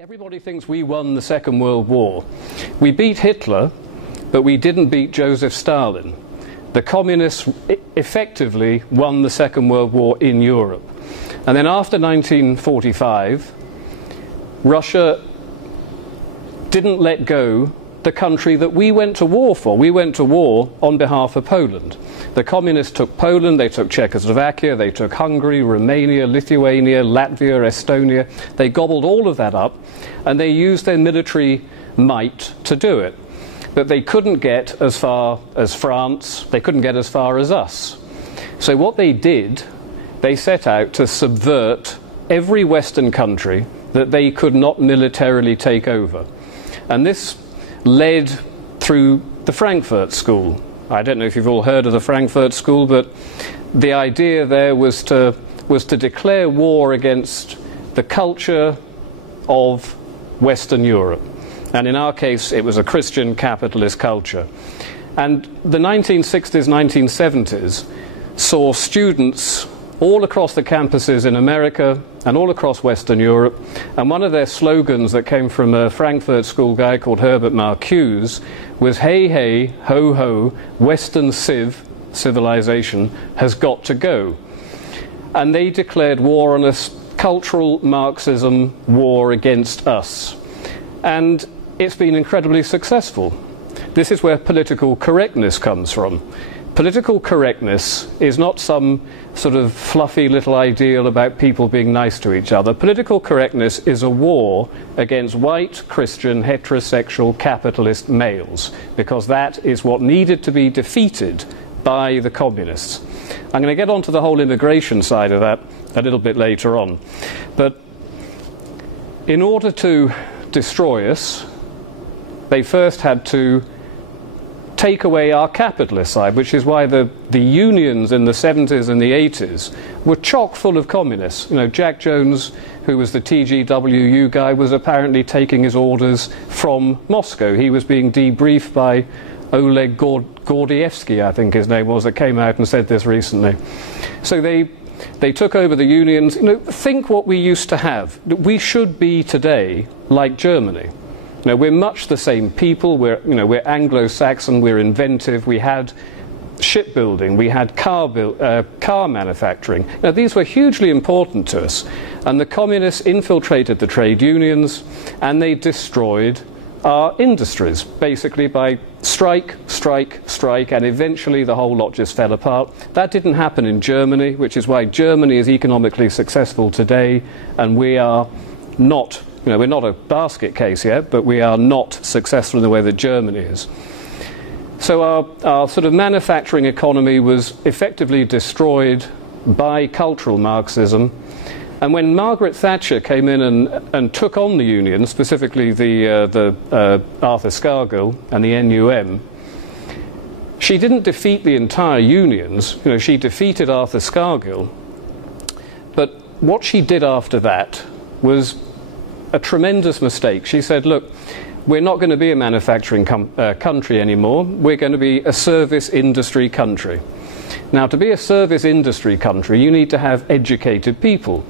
Everybody thinks we won the Second World War. We beat Hitler, but we didn't beat Joseph Stalin. The communists effectively won the Second World War in Europe. And then after 1945, Russia didn't let go the country that we went to war for. We went to war on behalf of Poland. The communists took Poland, they took Czechoslovakia, they took Hungary, Romania, Lithuania, Latvia, Estonia. They gobbled all of that up, and they used their military might to do it. But they couldn't get as far as France, they couldn't get as far as us. So what they did, they set out to subvert every Western country that they could not militarily take over. And this led through the Frankfurt School. I don't know if you've all heard of the Frankfurt School, but the idea there was to declare war against the culture of Western Europe. And in our case, it was a Christian capitalist culture. And the 1960s, 1970s saw students all across the campuses in America and all across Western Europe, and one of their slogans that came from a Frankfurt School guy called Herbert Marcuse was, "Hey, hey, ho, ho, Western civilization has got to go." And they declared war on us, cultural Marxism war against us. And it's been incredibly successful. This is where political correctness comes from. Political correctness is not some sort of fluffy little ideal about people being nice to each other. Political correctness is a war against white, Christian, heterosexual, capitalist males, because that is what needed to be defeated by the communists. I'm going to get onto the whole immigration side of that a little bit later on. But in order to destroy us, they first had to take away our capitalist side, which is why the unions in the 70s and the 80s were chock full of communists. You know, Jack Jones, who was the TGWU guy, was apparently taking his orders from Moscow. He was being debriefed by Oleg Gordievsky, I think his name was, that came out and said this recently. So they took over the unions. You know, think what we used to have. We should be today like Germany. You know, we're much the same people. We're Anglo-Saxon. We're inventive. We had shipbuilding. We had car manufacturing. Now, these were hugely important to us. And the communists infiltrated the trade unions, and they destroyed our industries, basically by strike, strike, strike, and eventually the whole lot just fell apart. That didn't happen in Germany, which is why Germany is economically successful today, and we are not. You know, we're not a basket case yet, but we are not successful in the way that Germany is. So our sort of manufacturing economy was effectively destroyed by cultural Marxism. And when Margaret Thatcher came in and took on the union, specifically the Arthur Scargill and the NUM, she didn't defeat the entire unions. You know, she defeated Arthur Scargill. But what she did after that was a tremendous mistake. She said, look, we're not going to be a manufacturing country anymore. We're going to be a service industry country. Now, to be a service industry country, you need to have educated people.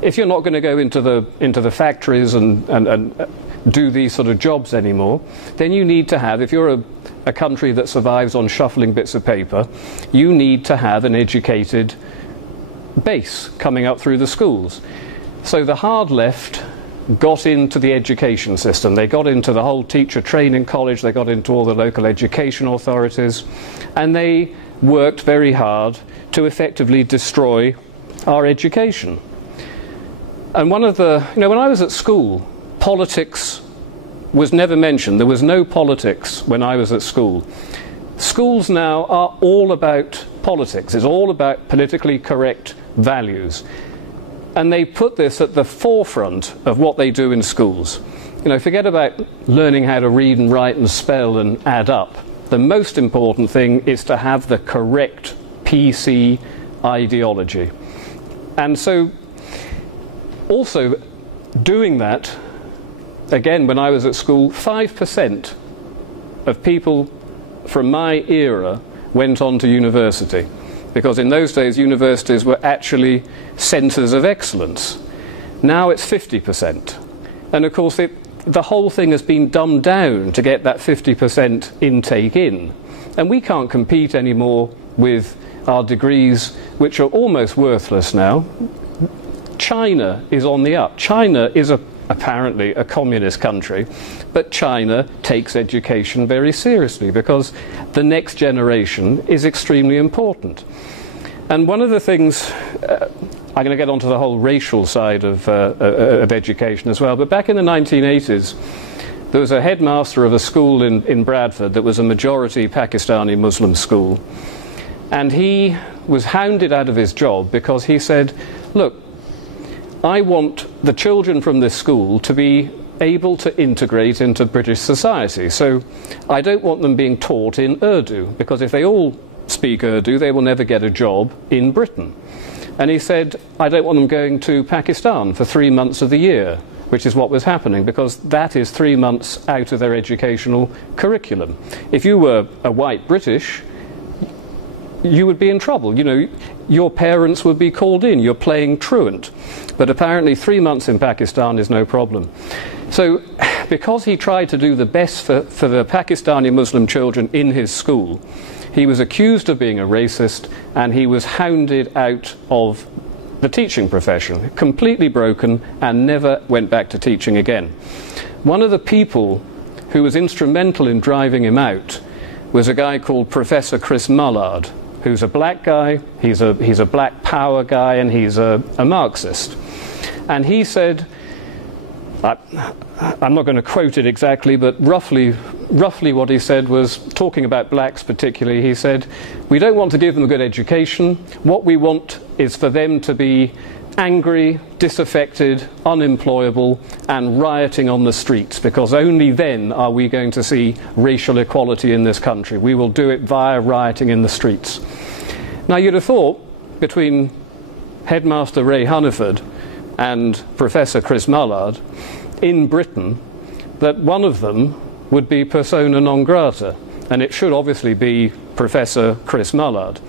If you're not going to go into the factories and do these sort of jobs anymore, then you need to have, if you're a country that survives on shuffling bits of paper, you need to have an educated base coming up through the schools. So the hard left got into the education system. They got into the whole teacher training college, they got into all the local education authorities, and they worked very hard to effectively destroy our education. And one of the, you know, when I was at school, politics was never mentioned. There was no politics when I was at school. Schools now are all about politics. It's all about politically correct values. And they put this at the forefront of what they do in schools. You know, forget about learning how to read and write and spell and add up. The most important thing is to have the correct PC ideology. And so, also doing that, again, when I was at school, 5% of people from my era went on to university. Because in those days, universities were actually centres of excellence. Now it's 50%. And of course, the whole thing has been dumbed down to get that 50% intake in. And we can't compete anymore with our degrees, which are almost worthless now. China is on the up. China is apparently a communist country, but China takes education very seriously because the next generation is extremely important. And one of the things, I'm going to get onto the whole racial side of education as well, but back in the 1980s, there was a headmaster of a school in Bradford that was a majority Pakistani Muslim school. And he was hounded out of his job because he said, look, I want the children from this school to be able to integrate into British society. So I don't want them being taught in Urdu, because if they all speak Urdu, they will never get a job in Britain. And he said, I don't want them going to Pakistan for 3 months of the year, which is what was happening, because that is 3 months out of their educational curriculum. If you were a white British, you would be in trouble. You know, your parents would be called in. You're playing truant. But apparently 3 months in Pakistan is no problem. So because he tried to do the best for the Pakistani Muslim children in his school, he was accused of being a racist, and he was hounded out of the teaching profession, completely broken, and never went back to teaching again. One of the people who was instrumental in driving him out was a guy called Professor Chris Mullard, who's a black guy. He's a black power guy, and he's a Marxist. And he said, I'm not going to quote it exactly, but roughly what he said was, talking about blacks particularly, he said, we don't want to give them a good education. What we want is for them to be angry, disaffected, unemployable, and rioting on the streets, because only then are we going to see racial equality in this country. We will do it via rioting in the streets. Now, you'd have thought, between Headmaster Ray Hunniford and Professor Chris Mullard in Britain, that one of them would be persona non grata, and it should obviously be Professor Chris Mullard.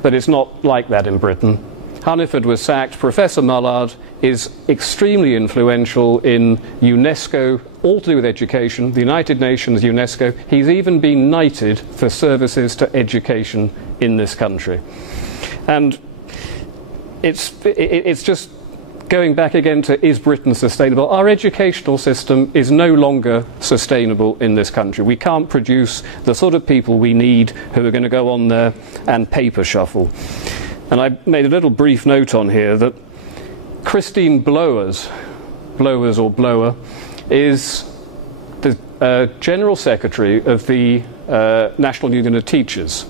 But it's not like that in Britain. Hunniford was sacked. Professor Mullard is extremely influential in UNESCO, all to do with education, the United Nations, UNESCO. He's even been knighted for services to education in this country. And it's just going back again to, is Britain sustainable? Our educational system is no longer sustainable in this country. We can't produce the sort of people we need who are going to go on there and paper shuffle. And I made a little brief note on here that Christine Blowers is the General Secretary of the National Union of Teachers.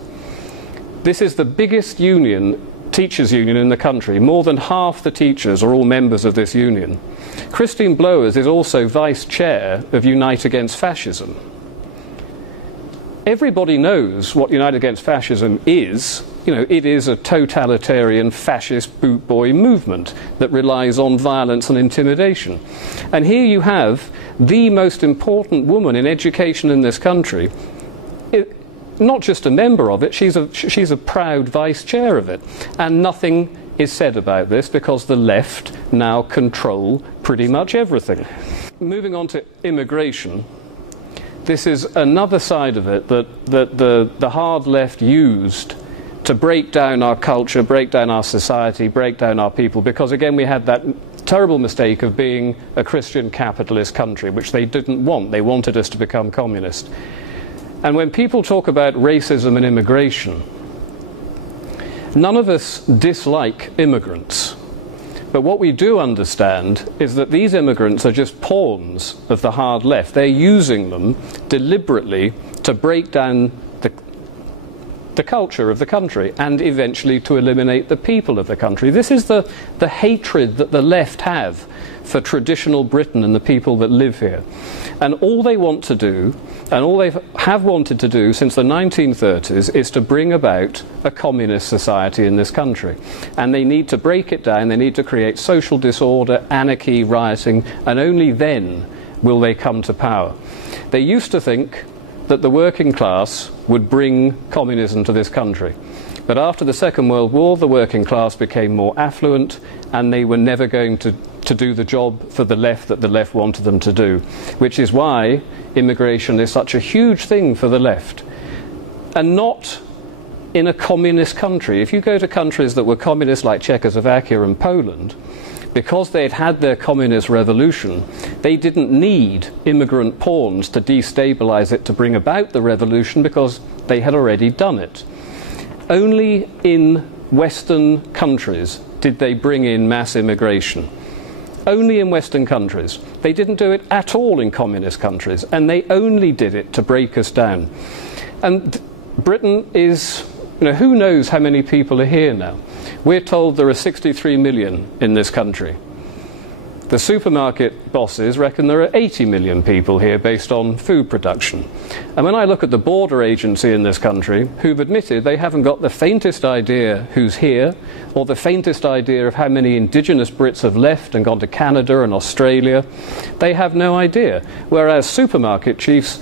This is the biggest union, teachers' union in the country. More than half the teachers are all members of this union. Christine Blowers is also Vice Chair of Unite Against Fascism. Everybody knows what Unite Against Fascism is. You know, it is a totalitarian fascist boot boy movement that relies on violence and intimidation. And here you have the most important woman in education in this country, not just a member of it, she's a proud vice chair of it. And nothing is said about this because the left now control pretty much everything. Moving on to immigration, this is another side of it that the hard left used to break down our culture, break down our society, break down our people, because again we had that terrible mistake of being a Christian capitalist country, which they didn't want. They wanted us to become communist. And when people talk about racism and immigration, none of us dislike immigrants. But what we do understand is that these immigrants are just pawns of the hard left. They're using them deliberately to break down the culture of the country and eventually to eliminate the people of the country. This is the hatred that the left have for traditional Britain and the people that live here. And all they want to do, and all they have wanted to do since the 1930s, is to bring about a communist society in this country. And they need to break it down, they need to create social disorder, anarchy, rioting, and only then will they come to power. They used to think that the working class would bring communism to this country. But after the Second World War, the working class became more affluent, and they were never going to to do the job for the left that the left wanted them to do, which is why immigration is such a huge thing for the left. And not in a communist country. If you go to countries that were communist like Czechoslovakia and Poland, because they'd had their communist revolution, they didn't need immigrant pawns to destabilize it to bring about the revolution, because they had already done it. Only in Western countries did they bring in mass immigration. Only in Western countries. They didn't do it at all in communist countries, and they only did it to break us down. And Britain is, who knows how many people are here now? We're told there are 63 million in this country. The supermarket bosses reckon there are 80 million people here based on food production. And when I look at the border agency in this country, who've admitted they haven't got the faintest idea who's here, or the faintest idea of how many indigenous Brits have left and gone to Canada and Australia, they have no idea. Whereas supermarket chiefs,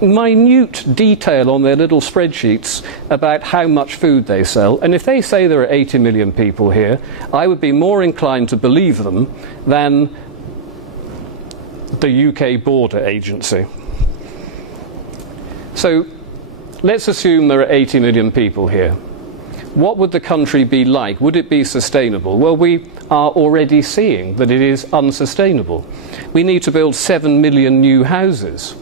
minute detail on their little spreadsheets about how much food they sell, and if they say there are 80 million people here, I would be more inclined to believe them than the UK border agency. So let's assume there are 80 million people here. What would the country be like? Would it be sustainable? Well, we are already seeing that it is unsustainable. We need to build 7 million new houses.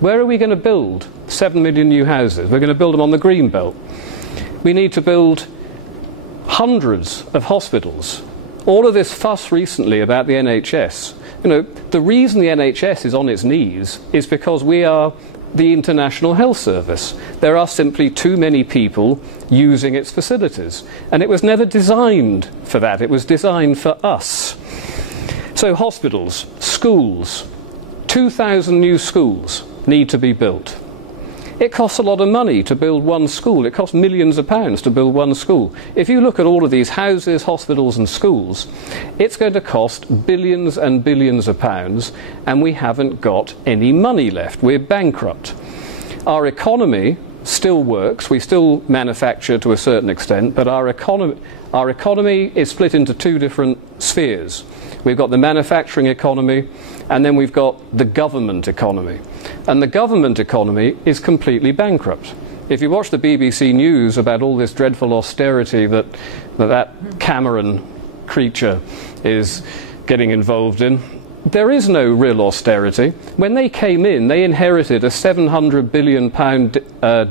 Where are we going to build 7 million new houses? We're going to build them on the Greenbelt. We need to build hundreds of hospitals. All of this fuss recently about the NHS. The reason the NHS is on its knees is because we are the International Health Service. There are simply too many people using its facilities. And it was never designed for that. It was designed for us. So hospitals, schools, 2,000 new schools need to be built. It costs a lot of money to build one school. It costs millions of pounds to build one school. If you look at all of these houses, hospitals and schools, it's going to cost billions and billions of pounds, and we haven't got any money left. We're bankrupt. Our economy still works. We still manufacture to a certain extent, but our economy is split into two different spheres. We've got the manufacturing economy, and then we've got the government economy. And the government economy is completely bankrupt. If you watch the BBC News about all this dreadful austerity that Cameron creature is getting involved in, there is no real austerity. When they came in, they inherited a £700 billion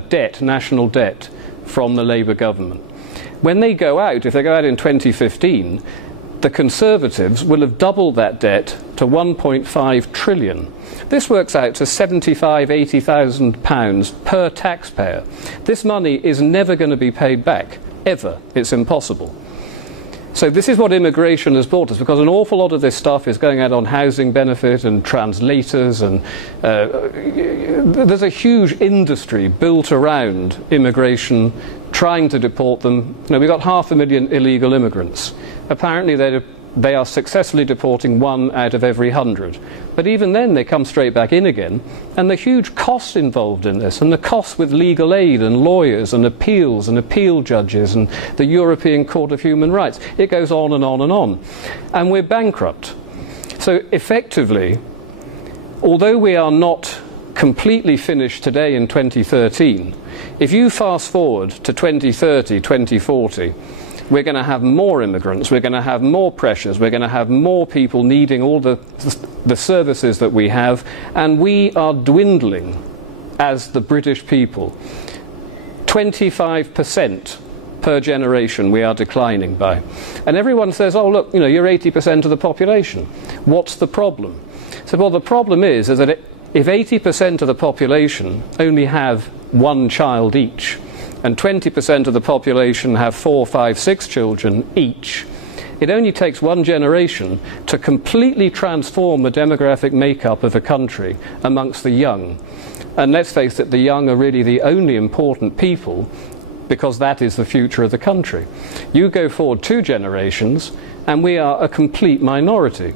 debt, national debt, from the Labour government. When they go out, if they go out in 2015, the Conservatives will have doubled that debt to 1.5 trillion. This works out to £75,000, £80,000 per taxpayer. This money is never going to be paid back, ever. It's impossible. So this is what immigration has brought us, because an awful lot of this stuff is going out on housing benefit and translators, and there's a huge industry built around immigration, trying to deport them. We've got 500,000 illegal immigrants. Apparently they are successfully deporting 1 out of every 100. But even then they come straight back in again, and the huge costs involved in this, and the costs with legal aid and lawyers and appeals and appeal judges and the European Court of Human Rights. It goes on and on and on. And we're bankrupt. So effectively, although we are not completely finished today in 2013, if you fast forward to 2030, 2040, we're going to have more immigrants, we're going to have more pressures, we're going to have more people needing all the services that we have, and we are dwindling as the British people. 25% per generation we are declining by. And everyone says, oh look, you're 80% of the population. What's the problem? So, well, the problem is that if 80% of the population only have one child each, and 20% of the population have 4, 5, 6 children each, it only takes one generation to completely transform the demographic makeup of a country amongst the young. And let's face it, the young are really the only important people, because that is the future of the country. You go forward 2 generations, and we are a complete minority.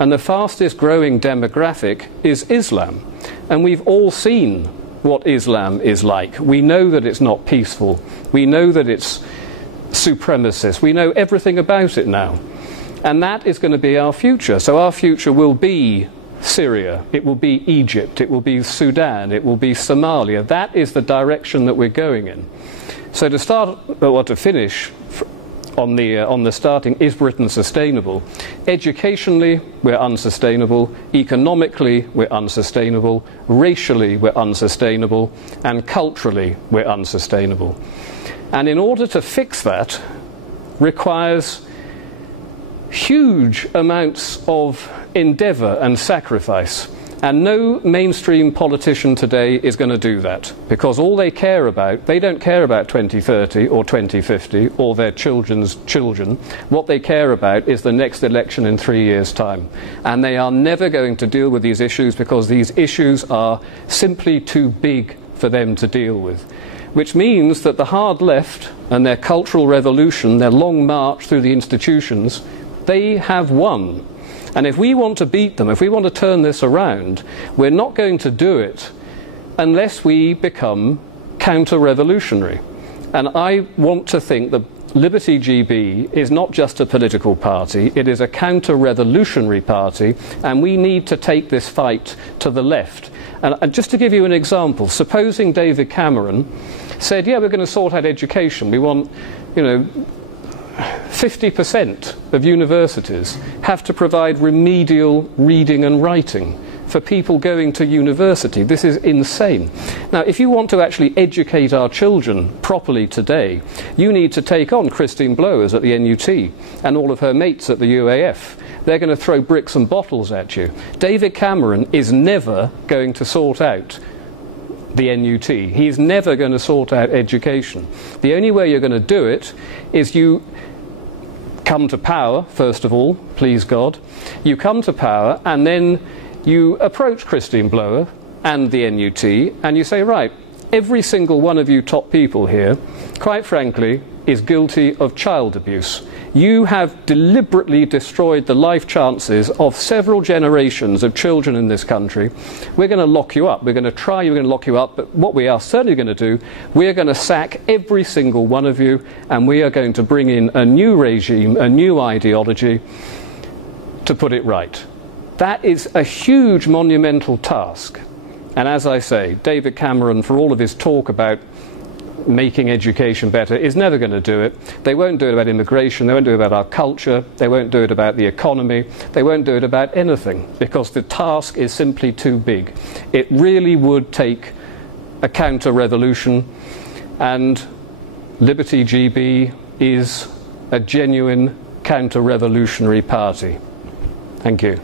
And the fastest growing demographic is Islam. And we've all seen what Islam is like. We know that it's not peaceful. We know that it's supremacist. We know everything about it now. And that is going to be our future. So our future will be Syria, it will be Egypt, it will be Sudan, it will be Somalia. That is the direction that we're going in. So to start, or to finish on the starting, is Britain sustainable? Educationally, we're unsustainable. Economically, we're unsustainable. Racially, we're unsustainable. And culturally, we're unsustainable. And in order to fix that, requires huge amounts of endeavour and sacrifice. And no mainstream politician today is going to do that, because all they care about, they don't care about 2030 or 2050 or their children's children. What they care about is the next election in 3 years' time. And they are never going to deal with these issues because these issues are simply too big for them to deal with. Which means that the hard left and their cultural revolution, their long march through the institutions, they have won. And if we want to beat them, if we want to turn this around, we're not going to do it unless we become counter-revolutionary. And I want to think that Liberty GB is not just a political party, it is a counter-revolutionary party, and we need to take this fight to the left. And just to give you an example, supposing David Cameron said, yeah, we're going to sort out education, we want, 50% of universities have to provide remedial reading and writing for people going to university. This is insane. Now, if you want to actually educate our children properly today, you need to take on Christine Blowers at the NUT and all of her mates at the UAF. They're going to throw bricks and bottles at you. David Cameron is never going to sort out the NUT. He's never going to sort out education. The only way you're going to do it is you come to power, first of all, please God. You come to power and then you approach Christine Blower and the NUT and you say, right, every single one of you top people here, quite frankly, is guilty of child abuse. You have deliberately destroyed the life chances of several generations of children in this country. We're going to lock you up. We're going to lock you up, but what we are certainly going to do, we're going to sack every single one of you, and we are going to bring in a new regime, a new ideology to put it right. That is a huge monumental task. And as I say, David Cameron, for all of his talk about making education better, is never going to do it. They won't do it about immigration, they won't do it about our culture, they won't do it about the economy, they won't do it about anything, because the task is simply too big. It really would take a counter-revolution, and Liberty GB is a genuine counter-revolutionary party. Thank you.